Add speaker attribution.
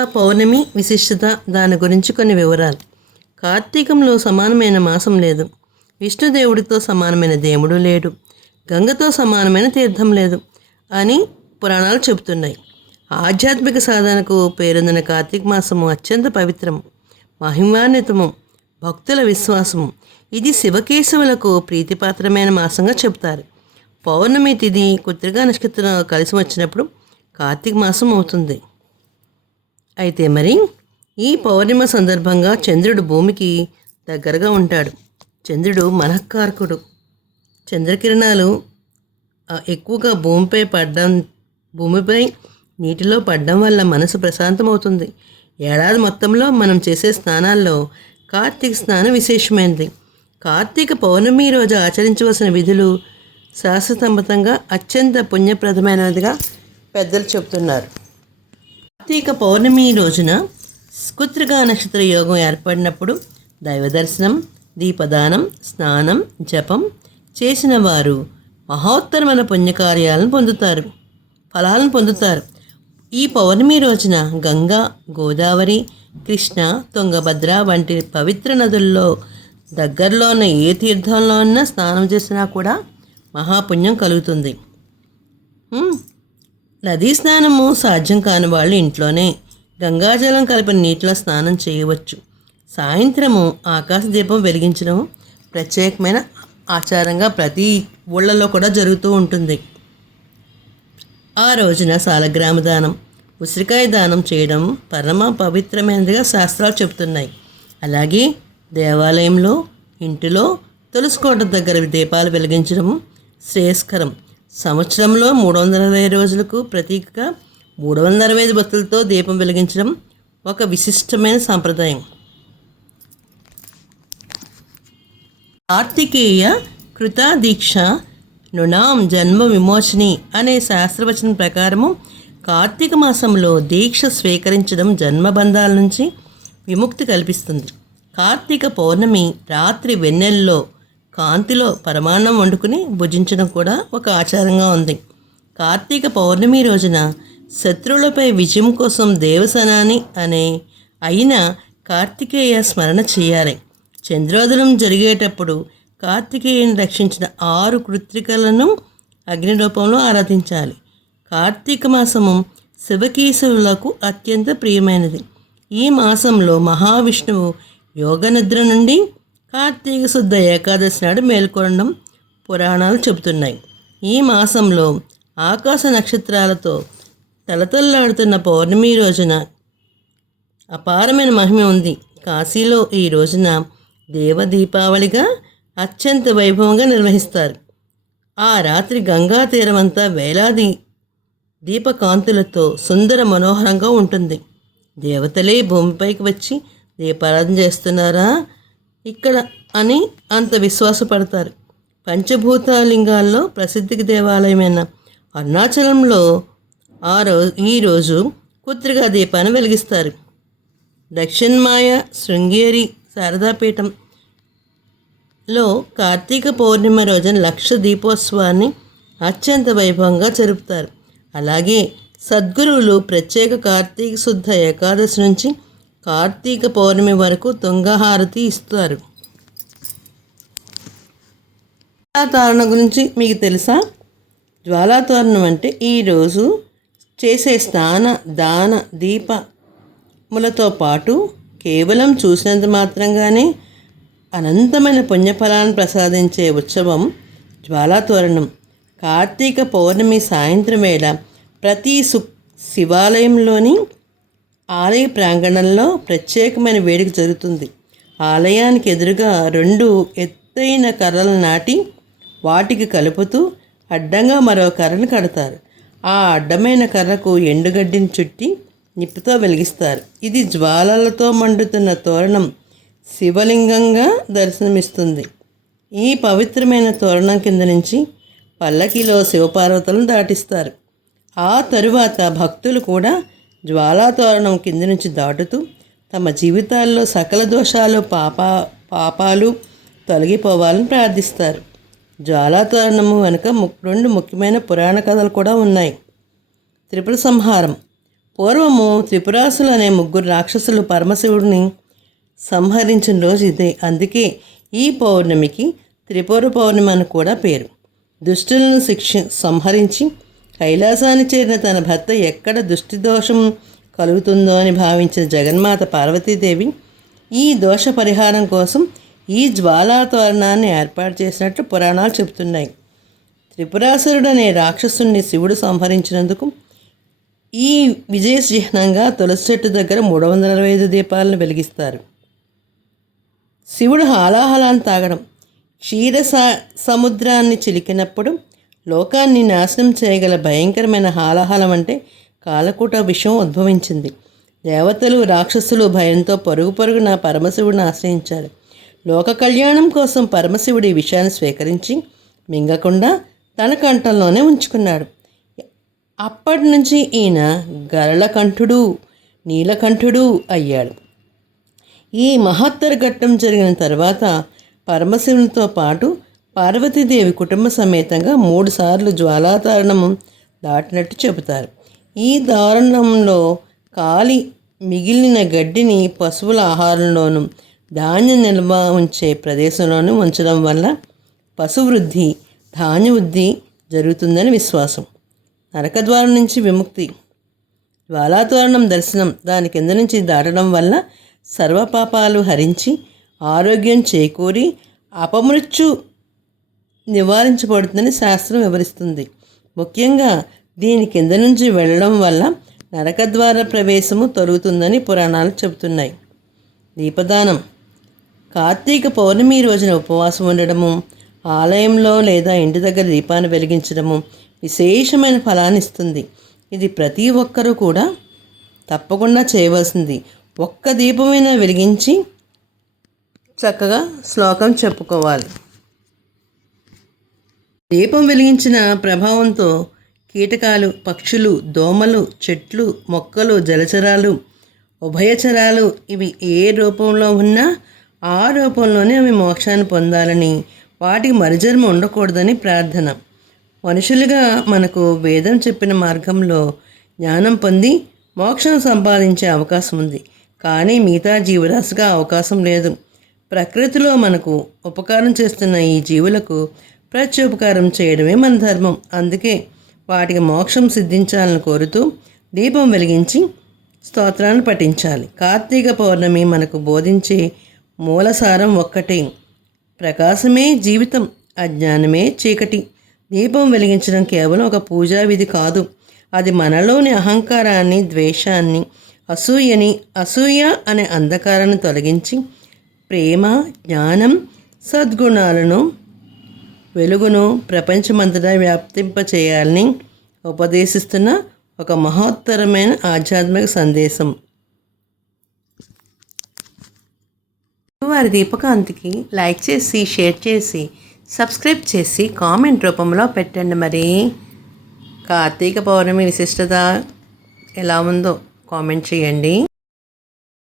Speaker 1: ఆ పౌర్ణమి విశిష్టత దాని గురించి కొన్ని వివరాలు. కార్తీకంలో సమానమైన మాసం లేదు. విష్ణుదేవుడితో సమానమైన దేవుడు లేడు. గంగతో సమానమైన తీర్థం లేదు అని పురాణాలు చెబుతున్నాయి. ఆధ్యాత్మిక సాధనకు పేరొందిన కార్తీక మాసము అత్యంత పవిత్రము మహిమాన్వితము భక్తుల విశ్వాసము. ఇది శివకేశవులకు ప్రీతిపాత్రమైన మాసంగా చెబుతారు. పౌర్ణమి తిథి కుత్రిగా నక్షత్రం కలిసి వచ్చినప్పుడు కార్తీక మాసం అవుతుంది. అయితే మరి ఈ పౌర్ణిమ సందర్భంగా చంద్రుడు భూమికి దగ్గరగా ఉంటాడు. చంద్రుడు మనఃకారకుడు. చంద్రకిరణాలు ఎక్కువగా భూమిపై పడ్డం భూమిపై నీటిలో పడ్డం వల్ల మనసు ప్రశాంతమవుతుంది. ఏడాది మొత్తంలో మనం చేసే స్నానాల్లో కార్తీక స్నానం విశేషమైనది. కార్తీక పౌర్ణమి రోజు ఆచరించవలసిన విధులు శాశ్వతమతంగా అత్యంత పుణ్యప్రదమైనదిగా పెద్దలు చెబుతున్నారు. కార్తీక పౌర్ణమి రోజున స్కుత్రిగా నక్షత్ర యోగం ఏర్పడినప్పుడు దైవ దర్శనం దీపదానం స్నానం జపం చేసిన వారు మహోత్తరమైన పుణ్యకార్యాలను పొందుతారు ఫలాలను పొందుతారు. ఈ పౌర్ణమి రోజున గంగా గోదావరి కృష్ణ తుంగభద్ర వంటి పవిత్ర నదుల్లో దగ్గరలో ఉన్న ఏ తీర్థంలో ఉన్నా స్నానం చేసినా కూడా మహాపుణ్యం కలుగుతుంది. నదీ స్నానము సాధ్యం కాని వాళ్ళు ఇంట్లోనే గంగాజలం కలిపిన నీటిలో స్నానం చేయవచ్చు. సాయంత్రము ఆకాశ దీపం వెలిగించడం ప్రత్యేకమైన ఆచారంగా ప్రతి ఊళ్ళలో కూడా జరుగుతూ ఉంటుంది. ఆ రోజున సాలగ్రామ దానం ఉసిరికాయ దానం చేయడం పరమ పవిత్రమైనదిగా శాస్త్రాలు చెబుతున్నాయి. అలాగే దేవాలయంలో ఇంటిలో తులసికోట దగ్గర దీపాలు వెలిగించడం శ్రేయస్కరం. సంవత్సరంలో మూడు వందల అరవై రోజులకు ప్రతీకగా మూడు వందల అరవై ఐదు బొత్తులతో దీపం వెలిగించడం ఒక విశిష్టమైన సాంప్రదాయం. కార్తికేయ కృతా దీక్ష నునాం జన్మ విమోచని అనే శాస్త్రవచనం ప్రకారము కార్తీక మాసంలో దీక్ష స్వీకరించడం జన్మబంధాల నుంచి విముక్తి కల్పిస్తుంది. కార్తీక పౌర్ణమి రాత్రి వెన్నెల్లో కాంతిలో పరమాన్నం వండుకుని భుజించడం కూడా ఒక ఆచారంగా ఉంది. కార్తీక పౌర్ణమి రోజున శత్రువులపై విజయం కోసం దేవసనాని అనే అయిన కార్తికేయ స్మరణ చేయాలి. చంద్రోదయం జరిగేటప్పుడు కార్తికేయుని రక్షించిన ఆరు కృత్రికలను అగ్ని రూపంలో ఆరాధించాలి. కార్తీక మాసము శివకేశవులకు అత్యంత ప్రియమైనది. ఈ మాసంలో మహావిష్ణువు యోగనిద్ర నుండి కార్తీక శుద్ధ ఏకాదశి నాడు మేల్కొనడం పురాణాలు చెబుతున్నాయి. ఈ మాసంలో ఆకాశ నక్షత్రాలతో తలతల్లాడుతున్న పౌర్ణమి రోజున అపారమైన మహిమ ఉంది. కాశీలో ఈ రోజున దేవ దీపావళిగా అత్యంత వైభవంగా నిర్వహిస్తారు. ఆ రాత్రి గంగా తీరమంతా వేలాది దీపకాంతులతో సుందర మనోహరంగా ఉంటుంది. దేవతలే భూమిపైకి వచ్చి దీపారాధన చేస్తున్నారా? ఇక్కడ అని అంత విశ్వాసపడతారు. పంచభూతాలింగాల్లో ప్రసిద్ధికి దేవాలయమైన అరుణాచలంలో ఆ రోజు ఈరోజు కుత్రిగా దీపాన్ని వెలిగిస్తారు. దక్షిణమాయ శృంగేరి శారదాపీఠంలో కార్తీక పౌర్ణిమ రోజున లక్ష దీపోత్సవాన్ని అత్యంత వైభవంగా జరుపుతారు. అలాగే సద్గురువులు ప్రత్యేక కార్తీక శుద్ధ ఏకాదశి నుంచి కార్తీక పౌర్ణమి వరకు తుంగహారతి ఇస్తారు. జ్వాలాతోరణం గురించి మీకు తెలుసా? జ్వాలాతోరణం అంటే ఈరోజు చేసే స్నాన దాన దీపములతో పాటు కేవలం చూసినంత మాత్రంగానే అనంతమైన పుణ్యఫలాన్ని ప్రసాదించే ఉత్సవం జ్వాలాతోరణం. కార్తీక పౌర్ణమి సాయంత్రం వేళ ప్రతి సు శివాలయంలోని ఆలయ ప్రాంగణంలో ప్రత్యేకమైన వేడుక జరుగుతుంది. ఆలయానికి ఎదురుగా రెండు ఎత్తైన కర్రలు నాటి వాటికి కలుపుతూ అడ్డంగా మరో కర్రను కడతారు. ఆ అడ్డమైన కర్రకు ఎండుగడ్డిని చుట్టి నిప్పుతో వెలిగిస్తారు. ఇది జ్వాలలతో మండుతున్న తోరణం శివలింగంగా దర్శనమిస్తుంది. ఈ పవిత్రమైన తోరణం కింద నుంచి పల్లకిలో శివపార్వతులను దాటిస్తారు. ఆ తరువాత భక్తులు కూడా జ్వాలాతోరణం కింద నుంచి దాటుతూ తమ జీవితాల్లో సకల దోషాలు పాప పాపాలు తొలగిపోవాలని ప్రార్థిస్తారు. జ్వాలాతోరణము వెనుక రెండు ముఖ్యమైన పురాణ కథలు కూడా ఉన్నాయి. త్రిపుర సంహారం. పూర్వము త్రిపురాసులు అనే ముగ్గురు రాక్షసులు పరమశివుడిని సంహరించిన రోజు ఇదే. అందుకే ఈ పౌర్ణమికి త్రిపుర పౌర్ణమి అని కూడా పేరు. దుష్టులను శిక్ష సంహరించి కైలాసాన్ని చేరిన తన భర్త ఎక్కడ దుష్టి దోషం కలుగుతుందో అని భావించిన జగన్మాత పార్వతీదేవి ఈ దోష పరిహారం కోసం ఈ జ్వాలా తోరణాన్ని ఏర్పాటు చేసినట్లు పురాణాలు చెబుతున్నాయి. త్రిపురాసురుడు అనే శివుడు సంహరించినందుకు ఈ విజయ చిహ్నంగా తులసి చెట్టు దగ్గర మూడు వందల అరవై ఐదు దీపాలను వెలిగిస్తారు. శివుడు హాలాహలాన్ని తాగడం క్షీర సముద్రాన్ని చిలికినప్పుడు లోకాన్ని నాశనం చేయగల భయంకరమైన హాలాహలం అంటే కాలకూట విషయం ఉద్భవించింది. దేవతలు రాక్షసులు భయంతో పరుగు పరుగున పరమశివుడిని ఆశ్రయించారు. లోక కళ్యాణం కోసం పరమశివుడి విషయాన్ని స్వీకరించి మింగకుండా తన కంఠంలోనే ఉంచుకున్నాడు. అప్పటి నుంచి ఈయన గరళకంఠుడు నీలకంఠుడు అయ్యాడు. ఈ మహత్తర ఘట్టం జరిగిన తర్వాత పరమశివునితో పాటు పార్వతీదేవి కుటుంబ సమేతంగా మూడుసార్లు జ్వాలాతారణం దాటినట్టు చెబుతారు. ఈ దారుణంలో కాలి మిగిలిన గడ్డిని పశువుల ఆహారంలోనూ ధాన్యం నిల్వ ఉంచే ప్రదేశంలోనూ ఉంచడం వల్ల పశువృద్ధి ధాన్యవృద్ధి జరుగుతుందని విశ్వాసం. నరకద్వారం నుంచి విముక్తి. జ్వాలాతోరణం దర్శనం దాని కింద నుంచి దాటడం వల్ల సర్వపాపాలు హరించి ఆరోగ్యం చేకూరి అపమృత్యు నివారించబడుతుందని శాస్త్రం వివరిస్తుంది. ముఖ్యంగా దీని కింద నుంచి వెళ్ళడం వల్ల నరకద్వార ప్రవేశము తొలుగుతుందని పురాణాలు చెబుతున్నాయి. దీపదానం. కార్తీక పౌర్ణమి రోజున ఉపవాసం ఉండడము ఆలయంలో లేదా ఇంటి దగ్గర దీపాన్ని వెలిగించడము విశేషమైన ఫలాన్ని ఇస్తుంది. ఇది ప్రతి ఒక్కరూ కూడా తప్పకుండా చేయవలసింది. ఒక్క దీపమైనా వెలిగించి చక్కగా శ్లోకం చెప్పుకోవాలి. దీపం వెలిగించిన ప్రభావంతో కీటకాలు పక్షులు దోమలు చెట్లు మొక్కలు జలచరాలు ఉభయచరాలు ఇవి ఏ రూపంలో ఉన్నా ఆ రూపంలోనే అవి మోక్షాన్ని పొందాలని వాటికి మరిజన్మ ఉండకూడదని ప్రార్థన. మనుషులుగా మనకు వేదం చెప్పిన మార్గంలో జ్ఞానం పొంది మోక్షం సంపాదించే అవకాశం ఉంది. కానీ మిగతా జీవరాశిగా అవకాశం లేదు. ప్రకృతిలో మనకు ఉపకారం చేస్తున్న ఈ జీవులకు ప్రత్యుపకారం చేయడమే మన ధర్మం. అందుకే వాటికి మోక్షం సిద్ధించాలని కోరుతూ దీపం వెలిగించి స్తోత్రాన్ని పఠించాలి. కార్తీక పౌర్ణమి మనకు బోధించే మూలసారం ఒక్కటే. ప్రకాశమే జీవితం అజ్ఞానమే చీకటి. దీపం వెలిగించడం కేవలం ఒక పూజా విధి కాదు. అది మనలోని అహంకారాన్ని ద్వేషాన్ని అసూయని అసూయ అనే అంధకారాన్ని తొలగించి ప్రేమ జ్ఞానం సద్గుణాలను వెలుగును ప్రపంచమంతటా వ్యాప్తింపచేయాలని ఉపదేశిస్తున్న ఒక మహోత్తరమైన ఆధ్యాత్మిక సందేశం. వారి దీపకాంతికి లైక్ చేసి షేర్ చేసి సబ్స్క్రైబ్ చేసి కామెంట్ రూపంలో పెట్టండి మరి. కార్తీక పౌర్ణమి విశిష్టత ఎలా ఉందో కామెంట్ చేయండి.